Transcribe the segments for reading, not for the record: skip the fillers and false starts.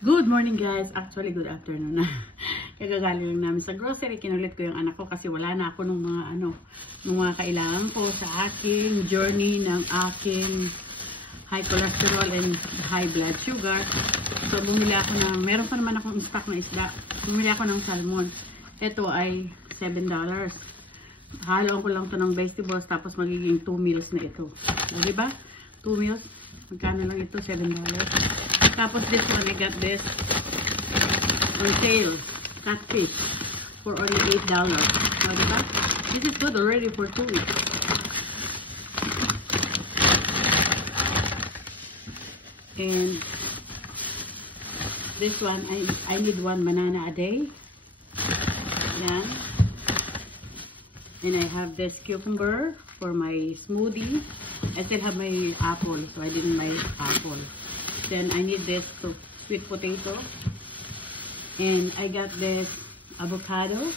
Good morning guys! Actually, good afternoon na. Kagagaling lang namin sa grocery. Kinulit ko yung anak ko kasi wala na ako nung mga kailangan ko sa aking journey ng aking high cholesterol and high blood sugar. So, bumili ako ng, meron pa naman akong stock na isda. Bumili ako ng salmon. Ito ay $7. Haloan ko lang to ng vegetables tapos magiging 2 meals na ito. O, diba? 2 meals. Magkano lang ito? $7. Tapos this one, I got this on sale. Catfish for only $8. O, diba? This is good already for 2 weeks. And this one, I need 1 banana a day. Yan. And I have this cucumber for my smoothie. I still have my apple, so I didn't buy apple. Then I need this sweet potato. And I got this avocado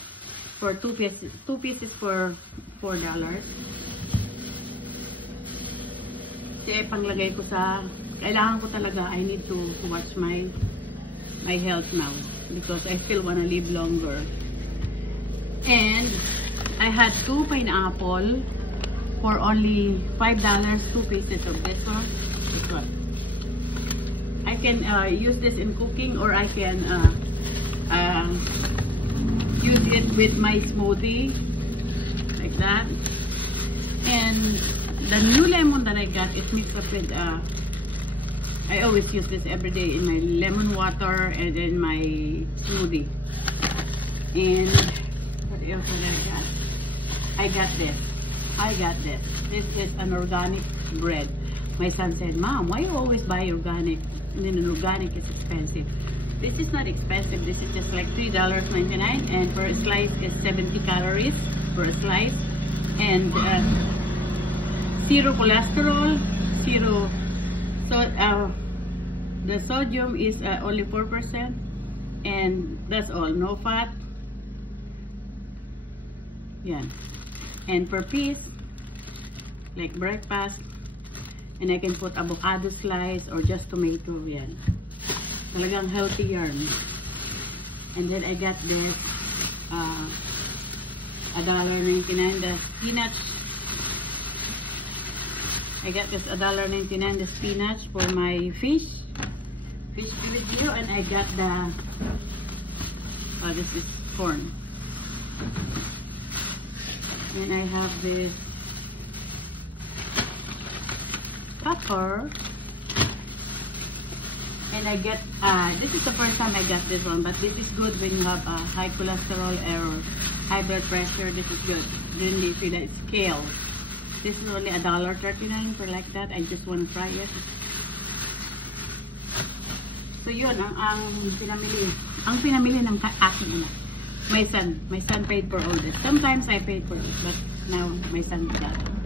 for 2 pieces. 2 pieces for $4. Kasi panglagay ko sa, kailangan ko talaga, I need to watch my health now. Because I still wanna live longer. And I had 2 pineapple for only $5, 2 pieces of this one. This one. I can use this in cooking, or I can use it with my smoothie, like that. And the new lemon that I got is mixed up with, I always use this every day in my lemon water and in my smoothie. And what else did I got? I got this. This is an organic bread. My son said, "Mom, why you always buy organic? And then organic is expensive." This is not expensive. This is just like $3.99, and for a slice is 70 calories for a slice, and zero cholesterol, zero. So the sodium is only 4%, and that's all. No fat. Yeah. And per piece, like breakfast, and I can put avocado slice or just tomato. Yan. Talagang healthy yarn. And then I got this $1.99 the spinach. I got this $1.99 the spinach for my fish fillet, and I got the this is corn. And I have this pepper, and I get this is the first time I got this one, but this is good when you have high cholesterol or high blood pressure. This is good. Then you see that it's kale. This is only $1.39 for like that. I just want to try it. So yun ang pinamili ng aking ina. My son paid for all this. Sometimes I paid for it, but now my son got it.